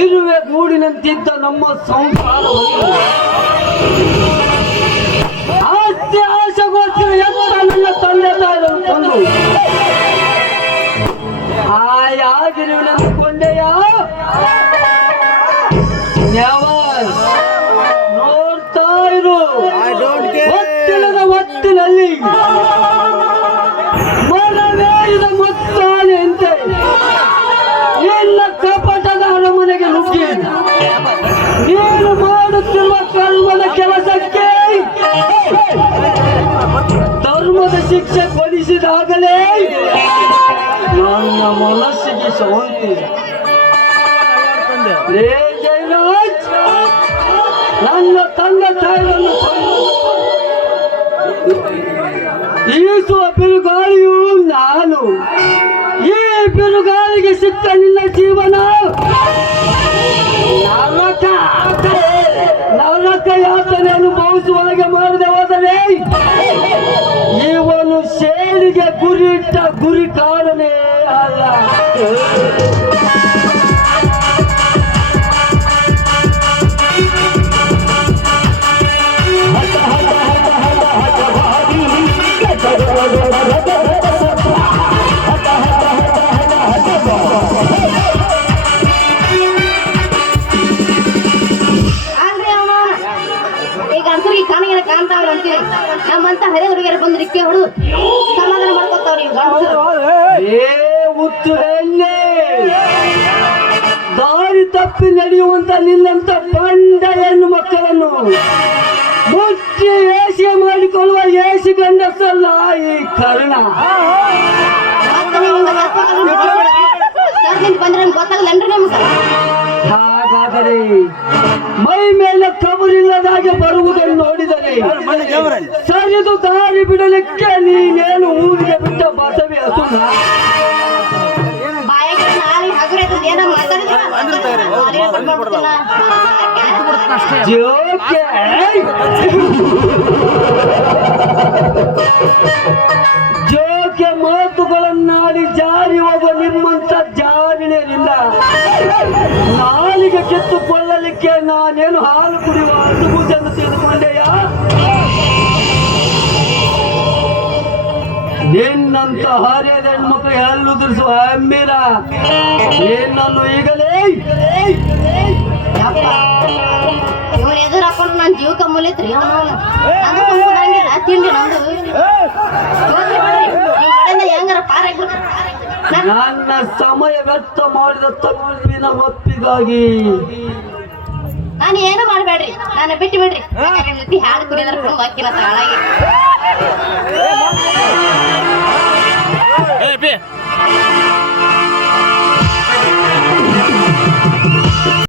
ಇರುವೆ ಗೂಡಿನಂತಿದ್ದ ನಮ್ಮ ಸಂಸಾರ ಆಸ್ತಿ ಆಶೆಗೋಸ್ಕರ ಎಲ್ಲ ನನ್ನ ತಂದೆ ತಾಯಿಗಳನ್ನು ಕೊಂದು ಆಯಾಗಿರುವೆಂದುಕೊಂಡೆಯ ನೋಡ್ತಾ ಇರು ಒತ್ತಿನದ ಒತ್ತಿನಲ್ಲಿ ಮನವೇರಿದ ಮೊತ್ತಾನೆಯಂತೆ ನಿನ್ನ ಕಪಟದ ಅರಮನೆಗೆ ನುಗ್ಗಿ ನೀನು ಮಾಡುತ್ತಿರುವ ಕರ್ಮದ ಕೆಲಸಕ್ಕೆ ಧರ್ಮದ ಶಿಕ್ಷೆ ಕೊಡಿಸಿದಾಗಲೇ ನನ್ನ ಮನಸ್ಸಿಗೆ ಶಾಂತಿ. ಜಯರಾಜ್, ನನ್ನ ತಂದೆ ತಾಯಿಗಳನ್ನು ಈಸುವ ಬಿರುಗಾಳಿಯು ನಾನು. ಈ ಬಿರುಗಾಳಿಗೆ ಸಿಕ್ಕ ನಿನ್ನ ಜೀವನ ನರಕ ಯಾತನೆ ಅನುಭವಿಸುವ ಹಾಗೆ ಮಾಡದೆ ಹೋದರೆ ಇವನು ಶೇರಿಗೆ ಗುರಿಯಿಟ್ಟ ಗುರಿ ಕಾರಣನೇ ಅಲ್ಲ. ನಮ್ಮಂತ ಹರೇ ಹುಡುಗಿಯರು ಬಂದು ರಿಕ್ಕೆ ಹೊಡು ಸಮಾಧಾನ ಮಾಡ್ಕೊತಾವ್ರಿ. ದಾರಿ ತಪ್ಪಿ ನಡೆಯುವಂತ ನಿನ್ನಂತ ಬಂಡ ಹೆಣ್ಣು ಮಕ್ಕಳನ್ನು ಮುಚ್ಚಿ ಏಸಿಗೆ ಮಾಡಿಕೊಳ್ಳುವ ಏಸಿ ಗಂಡಸಲ್ಲ ಈ ಕರ್ಣ. ಬಂದ್ರೆ ಗೊತ್ತಾಗಲ್ಲನ್ರಿ ನಮ್ಗೆ. ಹಾಗಾದರೆ ಮೈ ಮೇಲೆ ಕಬರಿಲ್ಲದಾಗೆ ಬರುವುದನ್ನು ನೋಡಿದರೆ ಸರಿದು ದಾರಿ ಬಿಡಲಿಕ್ಕೆ ನೀನೇನು ಊರಿಗೆ ಬಿಟ್ಟ ಬಸವಿ ಹಸುನ ಜೋಕೆ ಮಾತುಗಳನ್ನಾಡಿ ಜಾರಿ ಹೋಗುವ ನಿಮ್ಮಂತ ಜಾರಿನೆಯಿಂದ ನಾಲಿಗೆ ಕಿತ್ತುಕೊಳ್ಳಲಿಕ್ಕೆ ನಾನೇನು ಹಾಲು ಕುಡಿಯುವ ಹಸುಗೂಸನ್ನು ತಿಳಿದುಕೊಂಡೆಯ. ನಿನ್ನಂತ ಹರಿಯದ ಹೆಣ್ಮಕ್ಳು ಎಲ್ಲುದುರಿಸುವ ಅಮ್ಮೀರ ನಿನ್ನನ್ನು ಈಗಲೇ ಇವ್ರು ಎದುರು ಹಾಕೊಂಡು ನನ್ನ ಜೀವಕ್ಕೆ ಮೂಲಿತ್ರಿ. ತಿಂಡಿ ನಮ್ದು ಹೆಂಗಾರ ಪಾರಾಗ್ಬಿಡ್ತಾರೆ. ನನ್ನ ಸಮಯ ವ್ಯರ್ಥ ಮಾಡಿದ ತಪ್ಪಿನ ಒಪ್ಪಿಗಾಗಿ ನಾನು ಏನು ಮಾಡಬೇಡ್ರಿ, ನಾನು ಬಿಟ್ಟು ಬಿಡ್ರಿ. ಹಾಡು ಕುಡಿದ್ರೆ ಹಾಕಿಲ್ಲ ಹಾಳಾಗಿ